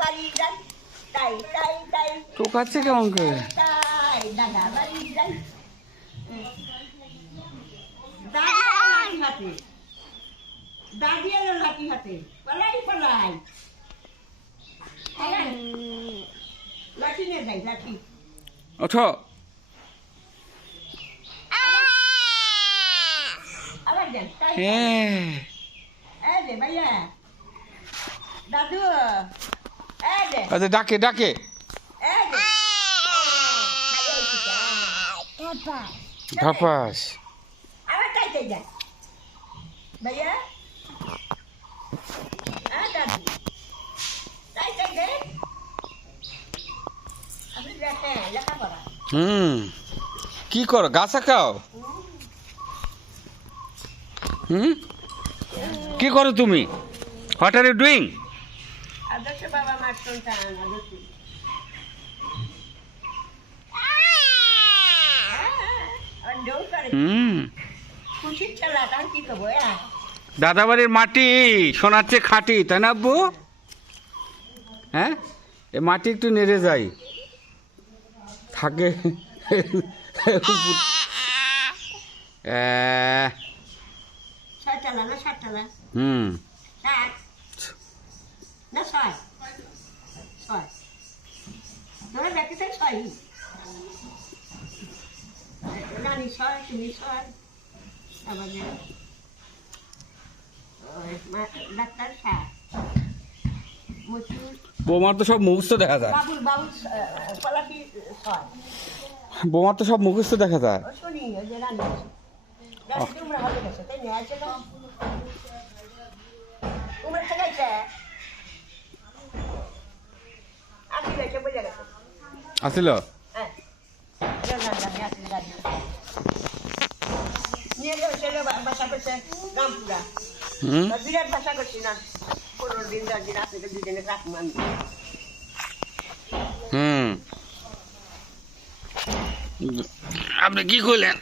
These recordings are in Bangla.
বাড়ি যাই তাই তাই তাই টোকাচ্ছে কেমন করে? তাই দাদা বাড়ি যাই দাদি হাতে দাদি এলো লাঠি হাতে পালাই পালাই লাঠি নিয়ে যাই লাঠি ওঠো। আবার দেন তাই হ্যাঁ এই যে ভাইয়া দাদু এই যে আচ্ছা ডাকে ডাকে। এই যে ধাপাস। আবার তাই তাই যান ভাইয়া দাদু তাই তাই দে আপনি দেখেন লেখাপড়া কি করো গাছ খাও? কি করো তুমি? What are you doing? আদর্শ বাবা মার সন্তান আদর্শ ডোল করে খুশির খেলা তার কি করবো দাদাবাড়ির মাটি সোনার চেয়ে খাঁটি, তাই না আব্বু? হ্যাঁ, এ মাটি একটু নেড়ে যায় থাকে। ছয়টালা না সাতটালা সাত না ছয় ছয় ধরে দেখেছেন ছয় রানী ছয় তুমি ছয় আমাদের ডাক্তার সাত মসুর বৌমার তো সব মুখস্থ দেখা যায়। বাবুল বাবুল পলাশি ছয় বৌমার তো সব মুখস্থ দেখা যায়। শুনি ওই যে রানী রানী তোমরা হয়ে গেছে তাই নিয়ে আছে না তোমরা থেকে গেছে আসি গেছে বুঝে গেছে আসিল হ্যাঁ নিয়ে গেছে ছেলে বাসা করছে রামপুরা বিরাট বাসা করছি না 15 দিন 10 দিন আপনাকে দুজনে রাখবো আমি আপনি কি করলেন?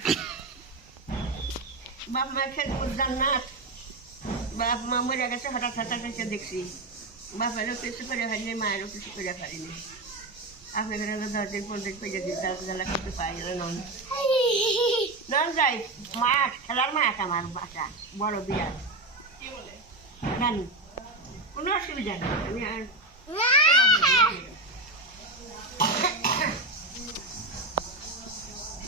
বাপ মা খেতে জান্নাত বাপ মা মরে গেছে হঠাৎ হঠাৎ এসে দেখছি বাপেরও কিছু করে হয়নি মায়েরও কিছু করে পারিনি আপনাদের 10 দিন 15 দিন পেয়ে দিন জ্বালা করতে পারি নন নন যাই মাঠ খেলার মাঠ আমার বাসা বড় বিরাট রানী কোনো অসুবিধা নেই আমি আর